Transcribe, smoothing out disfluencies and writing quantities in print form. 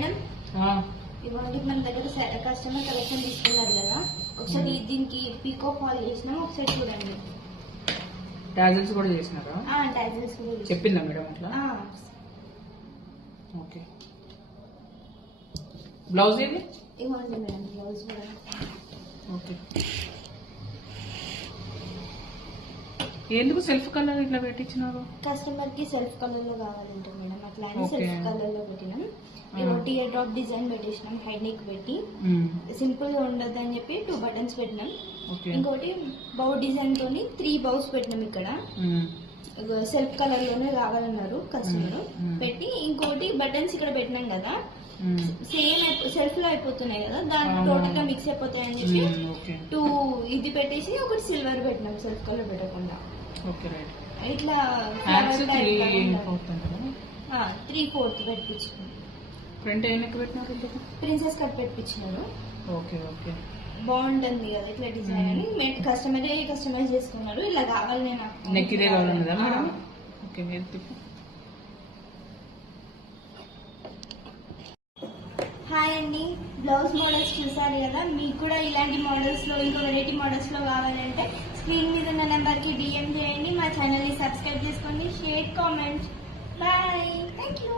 Madam ఇవాళ మన దగ్గర కస్టమర్ కలెక్షన్ తీసుకున్నారు కదా, ఒకసారి దీనికి పీకో ఫాల్ చేసినాం, ఒకసారి చూడండి. టాజిల్స్ కూడా చేసినారా? టాజిల్స్ కూడా చెప్పిందా మేడం అట్లా? ఓకే. బ్లౌజ్ ఏది? ఇవ్వండి మేడం బ్లౌజ్ కూడా. ఓకే. ఎందుకు సెల్ఫ్ కలర్ ఇట్లా పెట్టించినారు? కస్టమర్ కి సెల్ఫ్ కలర్ లో కావాలంటే మేడం, అట్లా అని సెల్ఫ్ కలర్ లో పెట్టినాం. టీయర్ డ్రాప్ డిజైన్ పెట్టేసినాం, హెడ్ నెక్ పెట్టి సింపుల్ గా ఉండదు అని చెప్పి 2 బటన్స్ పెట్టినాం. ఇంకోటి బౌ డిజైన్ తోని 3 బౌస్ పెట్టినాం. ఇక్కడ సెల్ఫ్ కలర్ లోనే కావాలన్నారు కస్టమర్ పెట్టి, ఇంకోటి బటన్స్ ఇక్కడ పెట్టినాం కదా, సేమ్ సెల్ఫ్ లో అయిపోతున్నాయి కదా, దాంట్లో టోటల్ గా మిక్స్ అయిపోతాయి అని చెప్పి 2 ఇది పెట్టేసి ఒకటి సిల్వర్ పెట్టినాం, సెల్ఫ్ కలర్ పెట్టకుండా. ఇట్లా 3/4 పెట్టించుకున్నాం. ఫ్రంట్ ఏ నెక్ పెట్టినారు? ప్రిన్సెస్ కట్ పెట్టించినారు. Okay okay. బాగుంటుంది కదా ఇట్లా డిజైన్ అని కస్టమైజ్ చేసుకున్నారు. ఇలా కావాలి నేను నెక్ ఇదే కావాలి కదా మేడం? ఓకే. హాయ్ అండి, బ్లౌజ్ మోడల్స్ చూసారు కదా, మీకు కూడా ఇలాంటి మోడల్స్ లో ఇంకా వెరైటీ మోడల్స్ లో కావాలంటే స్క్రీన్ మీద ఉన్న నెంబర్ కి DM చేయండి. మా ఛానల్ ని సబ్స్క్రైబ్ చేసుకోండి, share, comment. Bye, thank you.